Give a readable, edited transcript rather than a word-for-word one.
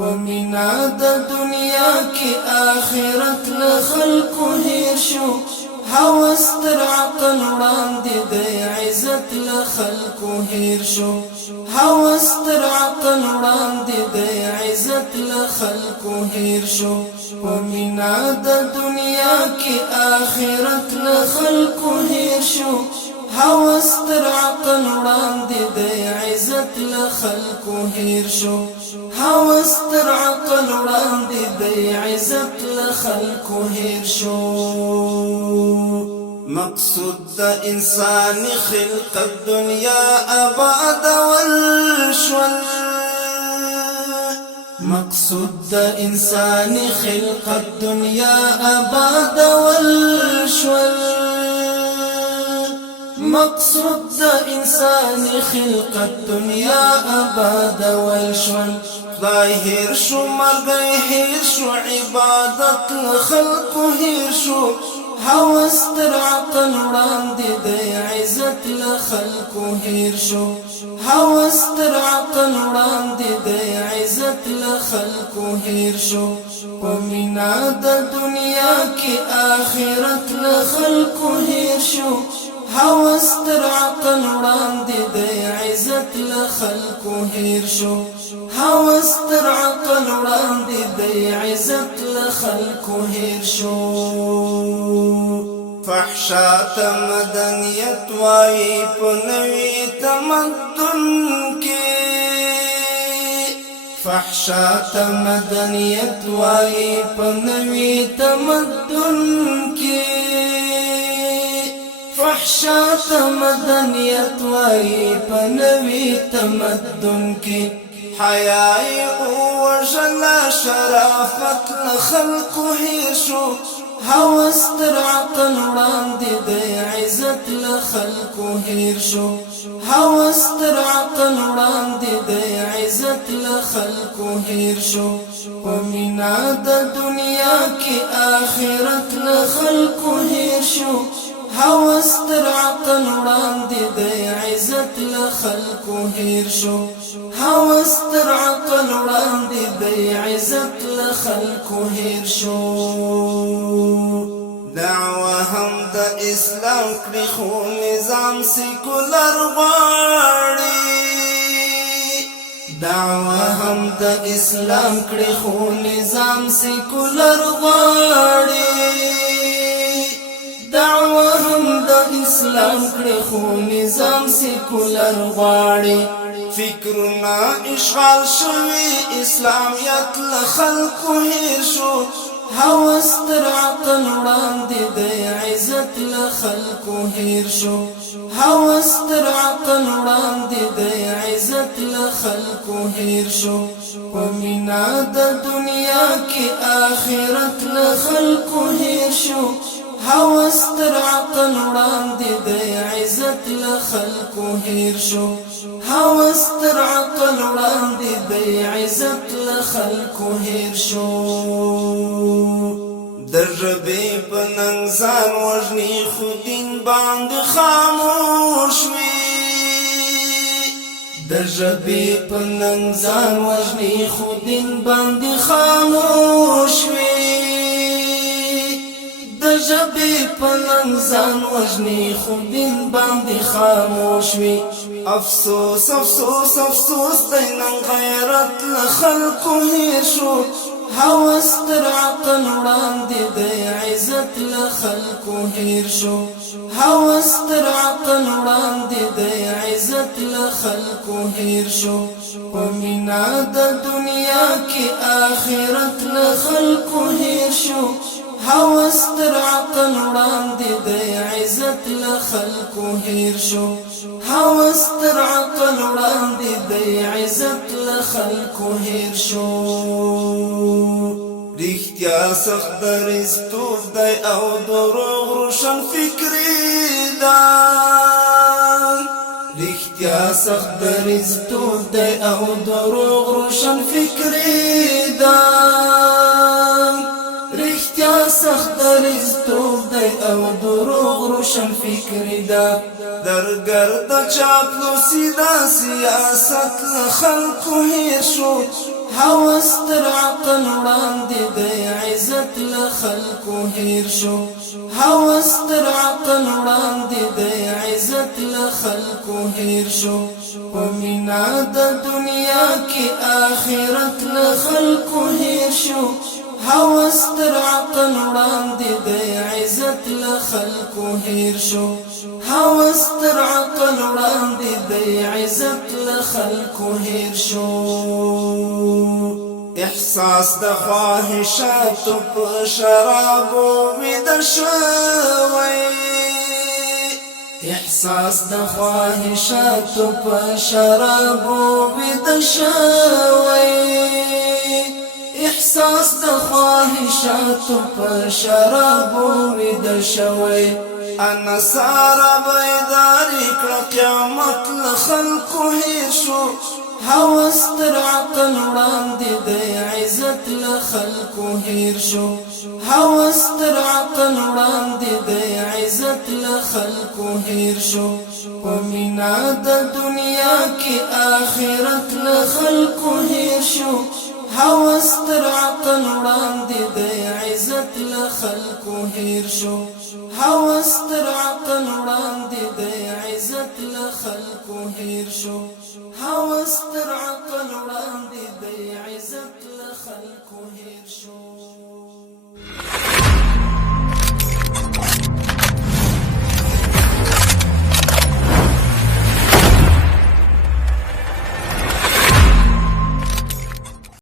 پمینا د دنیا کی آخرت لخلقو هیر شو هوس تر عقل وړاندې د عزت لخلقو هیر شو هوس تر عقل وړاندې د عزت لخلقو هیر شو پمینا د دنیا کی آخرت لخلقو هیر شو هوس تر عقل وړاندې د عزت لخلقو هیر شو هوس تر عقل وړاندې د عزت لخلقو هیر شو مقصود د انسان خلقت دنیا آباد والشول مقصود د انسان خلقت دنیا آباد والشول مقصود د انسان خلقت دنیا آباد والشول خدای هیر شو مرګ هیر شو عبادت لخلقو هیر شو هوس تر عقل وړاندې د عزت لخلقو هیر شو هوس تر عقل وړاندې د عزت لخلقو هیر شو پمینا د دنیا کی آخرت لخلقو هیر شو هوس تر عقل وړاندې د عزت لخلقو هیر شو هوس تر عقل وړاندې د عزت لخلقو هیر شو فحشا مدنیت وای په نوې تمدن کې فحشا مدنیت وای په نوې تمدن کې فحشا مدنیت وای په نوې تمدن کې حیاء او وجلا شرافت لخلقو هیر شو هوس تر عقل وړاندې د عزت لخلقو هیر شو هوس تر عقل وړاندې د عزت لخلقو هیر شو پمینا د دنیا کی آخرت لخلقو هیر شو هوس تر عقل وړاندې د عزت لخلقو هیر شو هوس تر عقل وړاندې د عزت لخلقو هیر شو دعوه هم د اسلام کړي خو نظام سیکولر غواړي دعوه هم د اسلام کړي خو نظام سیکولر غواړي دعوه هم د اسلام کړي خو نظام سیکولر غواړي فکرنا اشغال شوی اسلامیت لخلقو هیر شو هوس تر عقل وړاندې د عزت لخلقو هیر شو هوس تر عقل وړاندې د عزت لخلقو هیر شو پمینا د دنیا کی آخرت لخلقو هیر شو هوس تر عقل وړاندې د عزت لخلقو هیر شو هوس تر عقل وړاندې د عزت لخلقو هیر شو د ژبې په ننګ ځان وژني خو دین باندې خاموش وي د ژبې په ننګ ځان وژني خو دین باندې خاموش وي د ژبې په ننګ ځان وژني خو دین باندې خاموش وي افسوس افسوس افسوس دی نن غیرت لخلقو هیر شو هوس تر عقل وړاندې د عزت لخلقو هیر شو هوس تر عقل وړاندې د عزت لخلقو هیر شو پمینا د دنیا کی آخرت لخلقو هیر شو هوس تر عقل وړاندې د عزت لخلقو هیر شو هوس تر عقل وړاندې د عزت لخلقو هیر شو رښتیا سخت دریځتوب دی او دروغ روشن فکري ده رښتیا سخت دریځتوب دی او دروغ روشن فکري ده رښتیا سخت دریځتوب دی او دروغ روشن فکري ده درګرد چاپلوسي دا سیاست لخلقو هیر شو هوس تر عقل وړاندې د عزت له خلکو هیر شو هوس تر عقل وړاندې د عزت له خلکو هیر شو په مینا د دنیا کې آخرت له خلکو هیر شو هوس تر عقل وړاندې د عزت له خلکو هیر شو هوس تر عقل وړاندې د عزت له خلکو هیر شو احساس د خواهشاتو په شرابو ویده شوی احساس د خواهشاتو په شرابو ویده شوی احساس د خواهشاتو په شرابو ویده شوی انا سارا بیداری کړه قیامت له خلکو هیر شو هوس تر عقل وړاندې د عزت له خلکو هیر شو هوس تر عقل وړاندې د عزت له خلکو هیر شو په مینا د دنیا کې آخرت له خلکو هیر شو هوس تر عقل وړاندې د عزت له خلکو هیر شو هوس تر